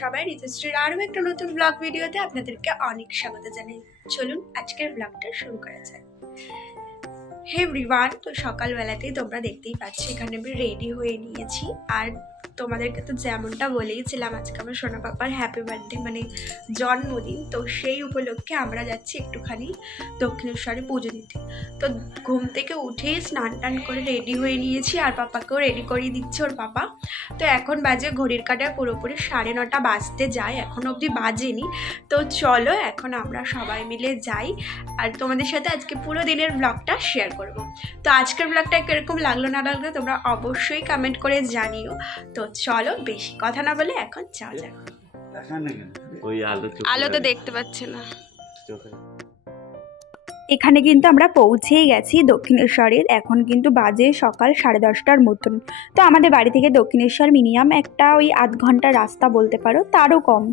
সবাই রিজস্ট্রির আরও একটা নতুন ব্লগ ভিডিওতে আপনাদেরকে অনেক স্বাগত জানাই। চলুন আজকের ব্লগটা শুরু করা যায়। হে এভরিওয়ান, তো সকালবেলাতেই তোমরা দেখতেই পাচ্ছ এখানে আমি রেডি হয়ে নিয়েছি। আর তোমাদেরকে তো যেমনটা বলেইছিলাম আজকে আমার সোনা পাপার হ্যাপি বার্থডে মানে জন্মদিন, তো সেই উপলক্ষে আমরা যাচ্ছি একটুখানি দক্ষিণেশ্বরে পুজো দিতে। তো ঘুম থেকে উঠেই স্নান টান করে রেডি হয়ে নিয়েছি আর পাপাকেও রেডি করিয়ে দিচ্ছে ওর পাপা। তো এখন বাজে ঘড়ির কাঁটায় পুরোপুরি 9:30 বাজতে যায়, এখন অবধি বাজেনি। তো চলো এখন আমরা সবাই মিলে যাই আর তোমাদের সাথে আজকে পুরো দিনের ব্লগটা শেয়ার করব। তো আজকের ব্লগটা কিরকম লাগলো না লাগলো তোমরা অবশ্যই কমেন্ট করে জানিও। তো চলো বেশি কথা না বলে এখন যাওয়া যাক। আলো তো দেখতে পাচ্ছে না। এখানে কিন্তু আমরা পৌঁছেই গেছি দক্ষিণেশ্বরের। এখন কিন্তু বাজে সকাল 10:30টার মতন। তো আমাদের বাড়ি থেকে দক্ষিণেশ্বর মিনিমাম একটা ওই 8 ঘন্টার রাস্তা বলতে পারো, তারও কম।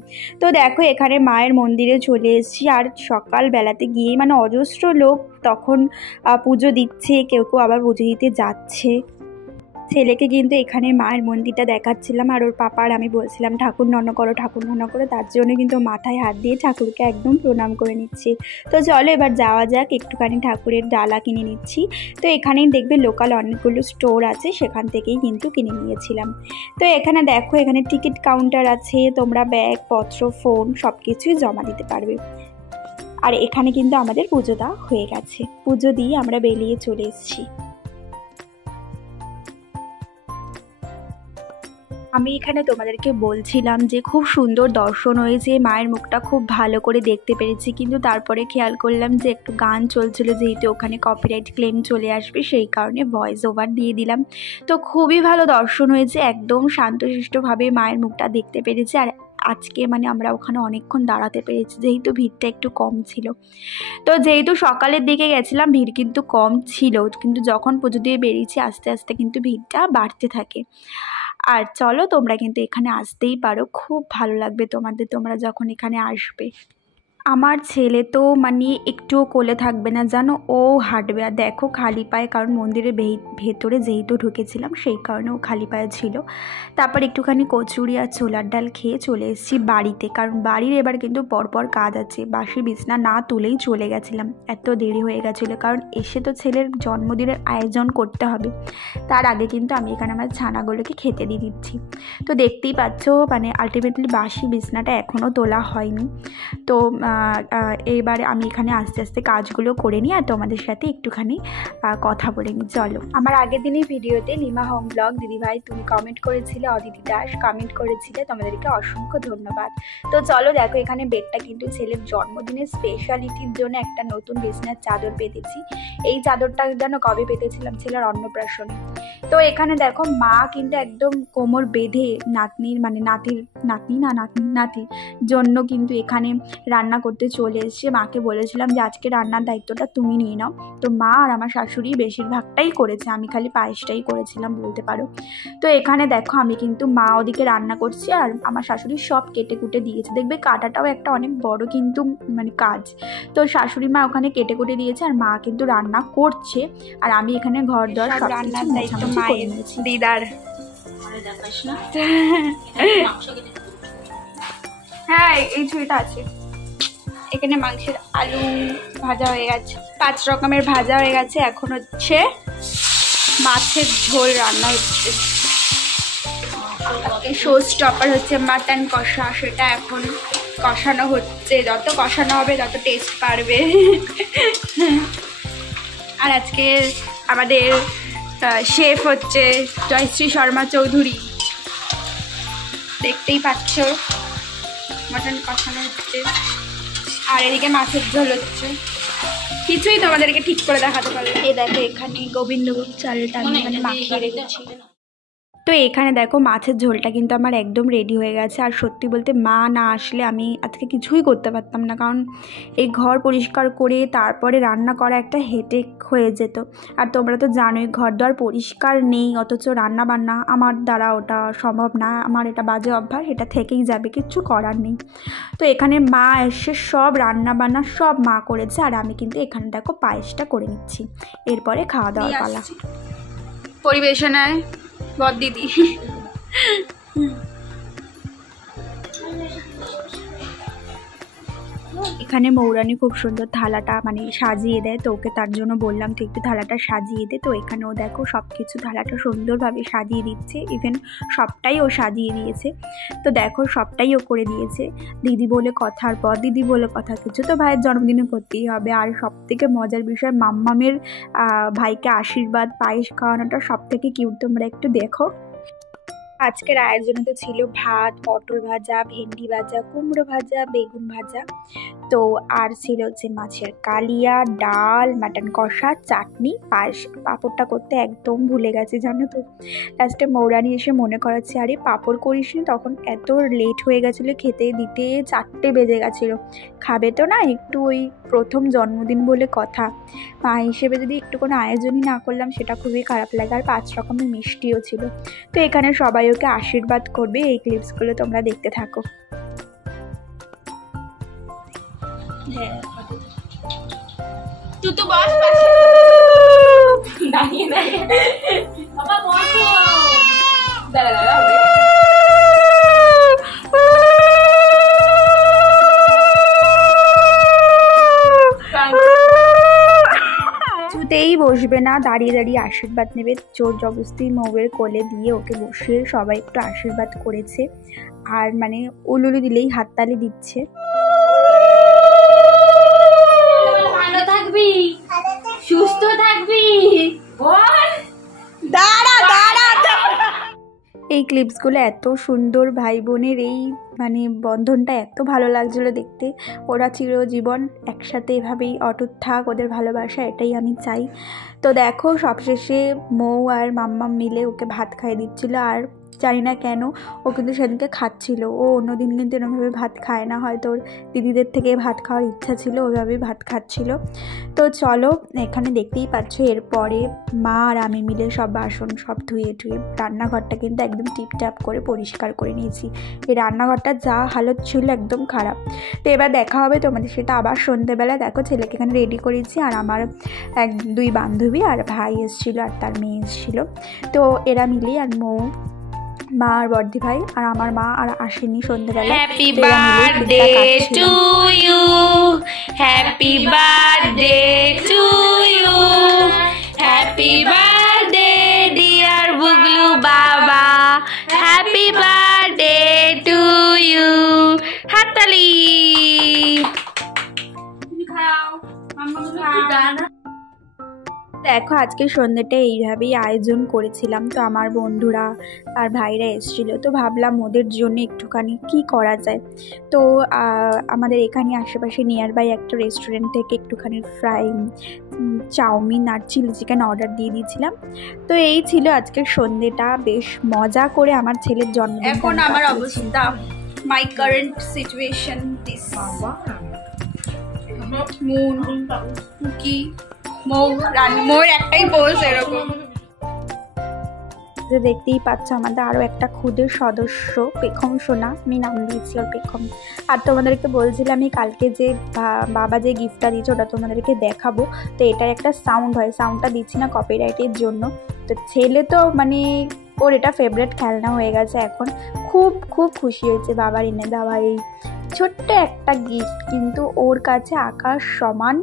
তো দেখো এখানে মায়ের মন্দিরে চলে এসেছি আর সকালবেলাতে গিয়েই মানে অজস্র লোক তখন পুজো দিচ্ছে, কেউ কেউ আবার পুজো দিতে যাচ্ছে। ছেলেকে কিন্তু এখানে মায়ের মন্দিরটা দেখাচ্ছিলাম আর ওর পাপা আর আমি বলছিলাম ঠাকুর নন করো, ঠাকুর নন করো। তার জন্য কিন্তু মাথায় হাত দিয়ে ঠাকুরকে একদম প্রণাম করে নিচ্ছি। তো চলো এবার যাওয়া যাক, একটুখানি ঠাকুরের ডালা কিনে নিচ্ছি। তো এখানেই দেখবে লোকাল অনেকগুলো স্টোর আছে, সেখান থেকেই কিন্তু কিনে নিয়েছিলাম। তো এখানে দেখো এখানে টিকিট কাউন্টার আছে, তোমরা ব্যাগ পত্র ফোন সব কিছুই জমা দিতে পারবে। আর এখানে কিন্তু আমাদের পুজো দেওয়া হয়ে গেছে, পুজো দিয়ে আমরা বেরিয়ে চলে এসেছি। আমি এখানে তোমাদেরকে বলছিলাম যে খুব সুন্দর দর্শন হয়েছে, মায়ের মুখটা খুব ভালো করে দেখতে পেরেছি, কিন্তু তারপরে খেয়াল করলাম যে একটু গান চলছিল, যেহেতু ওখানে কপিরাইট ক্লেম চলে আসবে সেই কারণে ভয়েস ওভার দিয়ে দিলাম। তো খুবই ভালো দর্শন হয়েছে, একদম শান্তশিষ্টভাবে মায়ের মুখটা দেখতে পেরেছি। আর আজকে মানে আমরা ওখানে অনেকক্ষণ দাঁড়াতে পেরেছি, যেহেতু ভিড়টা একটু কম ছিল। তো যেহেতু সকালের দিকে গেছিলাম ভিড় কিন্তু কম ছিল, কিন্তু যখন পুজো দিয়ে বেরিয়েছি আস্তে আস্তে কিন্তু ভিড়টা বাড়তে থাকে। আর চলো তোমরা কিন্তু এখানে আসতেই পারো, খুব ভালো লাগবে তোমাদের তোমরা যখন এখানে আসবে। আমার ছেলে তো মানে একটুও কোলে থাকবে না জানো, ও হাঁটবে। আর দেখো খালি পায়ে, কারণ মন্দিরের ভেতরে যেহেতু ঢুকেছিলাম সেই কারণে ও খালি পায়ে ছিল। তারপর একটুখানি কচুরি আর ছোলার ডাল খেয়ে চলে এসেছি বাড়িতে, কারণ বাড়ির এবার কিন্তু পরপর কাজ আছে। বাসি বিছনা না তুলেই চলে গেছিলাম, এত দেরি হয়ে গেছিলো, কারণ এসে তো ছেলের জন্মদিনের আয়োজন করতে হবে। তার আগে কিন্তু আমি এখানে আমার ছানাগুলোকে খেতে দিয়ে দিচ্ছি। তো দেখতেই পাচ্ছ মানে আলটিমেটলি বাসি বিছনাটা এখনও তোলা হয়নি। তো এইবারে আমি এখানে আস্তে আস্তে কাজগুলো করে নিই আর তোমাদের সাথে একটুখানি কথা বলে নিই। চলো, আমার আগের দিনের ভিডিওতে লিমা হোম ব্লগ দিদিভাই তুমি কমেন্ট করেছিলে, অদিতি দাস কমেন্ট করেছিলে, তোমাদেরকে অসংখ্য ধন্যবাদ। তো চলো দেখো এখানে বেডটা কিন্তু ছেলের জন্মদিনের স্পেশালিটির জন্য একটা নতুন বিছনার চাদর পেতেছি। এই চাদরটা যেন কবে পেতেছিলাম ছেলের অন্নপ্রাশনে। তো এখানে দেখো মা কিন্তু একদম কোমর বেঁধে নাতনির মানে নাতির জন্য কিন্তু এখানে রান্না করতে চলে এসেছে। মাকে বলেছিলাম যে আজকে রান্নার দায়িত্বটা তুমি নিয়ে নাও। তো মা আর আমার শাশুড়ি বেশিরভাগটাই করেছে, আমি খালি পায়েসটাই করেছিলাম বলতে পারো। তো এখানে দেখো আমি কিন্তু মা ওদিকে রান্না করছি আর আমার শাশুড়ি সব কেটে কুটে দিয়েছে। দেখবে কাটাটাও একটা অনেক বড় কিন্তু মানে কাজ। তো শাশুড়ি মা ওখানে কেটে কুটে দিয়েছে আর মা কিন্তু রান্না করছে আর আমি এখানে ঘর দর সব রান্নার দায়িত্ব মায়ের দিদার। হ্যাঁ এই ছুরিটা আছে। এখানে মাংসের আলু ভাজা হয়ে গেছে, 5 রকমের ভাজা হয়ে গেছে। এখন হচ্ছে মাছের ঝোল রান্না হচ্ছে। শো স্টপার হচ্ছে মাটন কষা, সেটা এখন কষানো হচ্ছে। যত কষানো হবে তত টেস্ট পারবে। আর আজকে আমাদের শেফ হচ্ছে জয়শ্রী শর্মা চৌধুরী, দেখতেই পাচ্ছ। মাটন কষানো হচ্ছে আর এদিকে মাছের ঝোল হচ্ছে। কিছুই তোমাদেরকে ঠিক করে দেখাতে পারবে। এই দেখো এখানে গোবিন্দভোগ চালটা আমি এখানে মাখিয়ে রেখেছি। তো এখানে দেখো মাছের ঝোলটা কিন্তু আমার একদম রেডি হয়ে গেছে। আর সত্যি বলতে মা না আসলে আমি আজকে কিছুই করতে পারতাম না, কারণ এই ঘর পরিষ্কার করে তারপরে রান্না করা একটা হেডেক হয়ে যেত। আর তোমরা তো জানোই ঘর দর পরিষ্কার নেই অথচ রান্না বান্না আমার দ্বারা ওটা সম্ভব না, আমার এটা বাজে অভ্যাস, এটা থেকেই যাবে, কিচ্ছু করার নেই। তো এখানে মা এসে সব রান্না বান্না সব মা করেছে আর আমি কিন্তু এখানে দেখো পায়েসটা করে নিচ্ছি। এরপরে খাওয়া দাওয়ার পালা। পরিবেশনায় বদ দিদি। এখানে মৌরানি খুব সুন্দর থালাটা মানে সাজিয়ে দেয়, তো ওকে তার জন্য বললাম তো একটু থালাটা সাজিয়ে দে। তো এখানেও দেখো সব কিছু থালাটা সুন্দরভাবে সাজিয়ে দিচ্ছে, ইভেন সবটাই ও সাজিয়ে দিয়েছে। তো দেখো সবটাই ও করে দিয়েছে। দিদি বলে কথার পর দিদি বলে কথা, কিছু তো ভাইয়ের জন্মদিনে করতেই হবে। আর সব থেকে মজার বিষয় মাম্মামের ভাইকে আশীর্বাদ পায়েস খাওয়ানোটা সব থেকে কিউট, তোমরা একটু দেখো। আজকের আয়োজনে তো ছিল ভাত, পটল ভাজা, ভেন্ডি ভাজা, কুমড়ো ভাজা, বেগুন ভাজা, তো আর ছিল হচ্ছে মাছের কালিয়া, ডাল, মাটন কষা, চাটনি, পায়েস। পাঁপড়টা করতে একদম ভুলে গেছে জানো তো। লাস্টে মৌরানি এসে মনে করাচ্ছে আরে পাঁপড় করিস নি, তখন এত লেট হয়ে গেছিলো খেতে দিতে, 4টে বেজে গেছিলো। খাবে তো না, একটু ওই প্রথম জন্মদিন বলে কথা, মা হিসেবে যদি একটু কোনো আয়োজনই না করলাম সেটা খুবই খারাপ লাগে। আর 5 রকমের মিষ্টিও ছিল। তো এখানে সবাই ওকে আশীর্বাদ করবে, এই ক্লিপসগুলো তোমরা দেখতে থাকো। তুই তো বস দাঁড়িয়ে দাঁড়িয়ে বাবা বসো, দাঁড়া দাঁড়া হবে। কিছুতেই বসবে না, দাঁড়িয়ে দাঁড়িয়ে আশীর্বাদ নেবে। জোর জবরদস্তি মৌয়ের কোলে দিয়ে ওকে বসিয়ে সবাই একটু আশীর্বাদ করেছে। আর মানে উলুলু দিলেই হাততালি দিচ্ছে। ভালো থাকবি, সুস্থ থাকবি, বল দাঁড়া দাঁড়া। এই ক্লিপসগুলো এত সুন্দর, ভাই বোনের এই মানে বন্ধনটা এত ভালো লাগছিলো দেখতে। ওরা চিরজীবন একসাথে এভাবেই অটুট থাক, ওদের ভালোবাসা এটাই আমি চাই। তো দেখো সবশেষে মৌ আর মাম্মাম মিলে ওকে ভাত খাইয়ে দিচ্ছিলো। আর জানি না কেন ও কিন্তু সেদিনকে খাচ্ছিল, ও অন্যদিন কিন্তু এরকমভাবে ভাত খায় না, হয়তো ওর দিদিদের থেকে ভাত খাওয়ার ইচ্ছা ছিল, ওইভাবেই ভাত খাচ্ছিল। তো চলো এখানে দেখতেই পাচ্ছ, এরপরে মা আর আমি মিলে সব বাসন সব ধুয়ে রান্নাঘরটা কিন্তু একদম টিপটাপ করে পরিষ্কার করে নিয়েছি। এই রান্নাঘরটা যা হালত ছিল একদম খারাপ। তো এবার দেখা হবে তোমাদের সেটা আবার সন্ধ্যেবেলা। দেখো ছেলেকে এখানে রেডি করেছি, আর আমার 2 বান্ধবী আর ভাই এসেছিলো আর তার মেয়ে এসেছিলো। তো এরা মিলেই, আর মা আর বর্দি ভাই আর আমার মা আর আসেনি সন্ধ্যেবেলা। Happy birthday to you, happy birthday to you, happy birthday dear Buglu বাবা, হ্যাপি বার্থডে টু ইউ। হাততালি। দেখো আজকে সন্ধ্যেটা এইভাবেই আয়োজন করেছিলাম। তো আমার বন্ধুরা আর ভাইরা এসেছিলো, তো ভাবলাম ওদের জন্য একটুখানি কি করা যায়। তো আমাদের এখানে আশেপাশে নিয়ার বাই একটা রেস্টুরেন্ট থেকে একটুখানি ফ্রাই, চাউমিন আর চিলি চিকেন অর্ডার দিয়ে দিয়েছিলাম। তো এই ছিল আজকের সন্ধ্যেটা, বেশ মজা করে আমার ছেলের জন্মদিন। এখন আমার অবস্থা, my current situation this. Moon cookie Mou Rani, মোর একটাই পোজ এরকম। দেখতেই পাচ্ছ আমাদের আরও একটা ক্ষুদের সদস্য, পেখম সোনা, আমি নাম দিয়েছি ওর পেখম। আর তোমাদেরকে বলছিলাম আমি কালকে যে বাবা যে গিফটটা দিয়েছে ওটা তোমাদেরকে দেখাবো। তো এটার একটা সাউন্ড হয়, সাউন্ডটা দিচ্ছি না কপিরাইটের জন্য। তো ছেলে তো মানে ওর এটা ফেভারিট খেলনা হয়ে গেছে এখন, খুব খুব খুশি হয়েছে বাবার এনে দেওয়া এই ছোট্ট একটা গিফট, কিন্তু ওর কাছে আকাশ সমান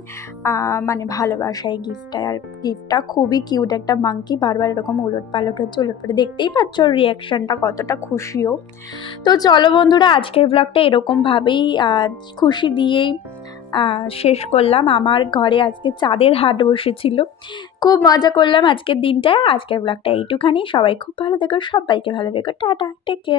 মানে ভালোবাসা এই গিফটটা। আর গিফটটা খুবই কিউট, একটা মাঙ্কি বারবার এরকম উলট পালট হচ্ছে, উলট পালট, দেখতেই পাচ্ছ ওর রিয়াকশানটা কতটা খুশিও। তো চলো বন্ধুরা আজকের ব্লগটা এরকমভাবেই খুশি দিয়েই শেষ করলাম। আমার ঘরে আজকে চাঁদের হাট বসেছিল, খুব মজা করলাম আজকের দিনটা। আজকের ব্লগটা এইটুখানি, সবাই খুব ভালো থেকো, সবাইকে ভালো থেকো, টাটা, টেক কেয়ার।